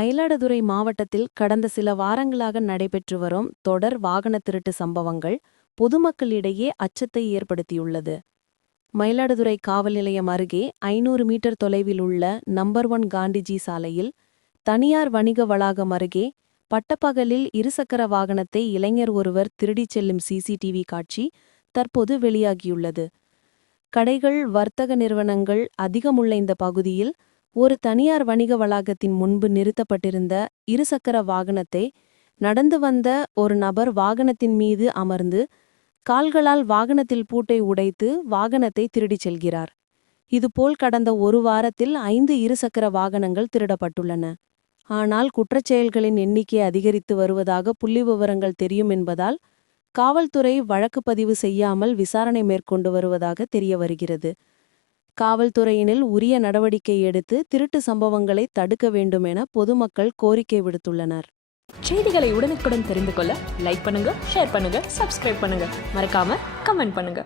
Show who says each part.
Speaker 1: மயிலாடுதுறை மாவட்டத்தில் கடந்த சில வாரங்களாக நடைபெற்று வரும் தொடர் வாகன திருட்டு சம்பவங்கள் பொதுமக்களிடையே அச்சத்தை ஏற்படுத்தியுள்ளது. மயிலாடுதுறை காவல் நிலையம் அருகே ஐநூறு மீட்டர் தொலைவில் உள்ள நம்பர் ஒன் காந்திஜி சாலையில் தனியார் வணிக வளாகம் அருகே பட்டப்பகலில் இருசக்கர வாகனத்தை இளைஞர் ஒருவர் திருடிச் செல்லும் சிசிடிவி காட்சி தற்போது வெளியாகியுள்ளது. கடைகள் வர்த்தக நிறுவனங்கள் அதிகமுள்ள இந்த பகுதியில் ஒரு தனியார் வணிக வளாகத்தின் முன்பு நிறுத்தப்பட்டிருந்த இருசக்கர வாகனத்தை நடந்து வந்த ஒரு நபர் வாகனத்தின் மீது அமர்ந்து கால்களால் வாகனத்தில் பூட்டை உடைத்து வாகனத்தை திருடிச் செல்கிறார். இதுபோல் கடந்த ஒரு வாரத்தில் ஐந்து இருசக்கர வாகனங்கள் திருடப்பட்டுள்ளன. ஆனால் குற்றச்செயல்களின் எண்ணிக்கை அதிகரித்து வருவதாக புள்ளிவிவரங்கள் தெரியும் என்பதால் காவல்துறை வழக்கு பதிவு செய்யாமல் விசாரணை மேற்கொண்டு வருவதாக தெரிய வருகிறது காவல்துறையினில் உரிய நடவடிக்கை எடுத்து திருட்டு சம்பவங்களை தடுக்க வேண்டும் என பொதுமக்கள் கோரிக்கை விடுத்துள்ளனர்.
Speaker 2: செய்திகளை உடனுக்குடன் தெரிந்து கொள்ள லைக் பண்ணுங்க ஷேர் பண்ணுங்க சப்ஸ்கிரைப் பண்ணுங்க. மறக்காம கமெண்ட் பண்ணுங்க.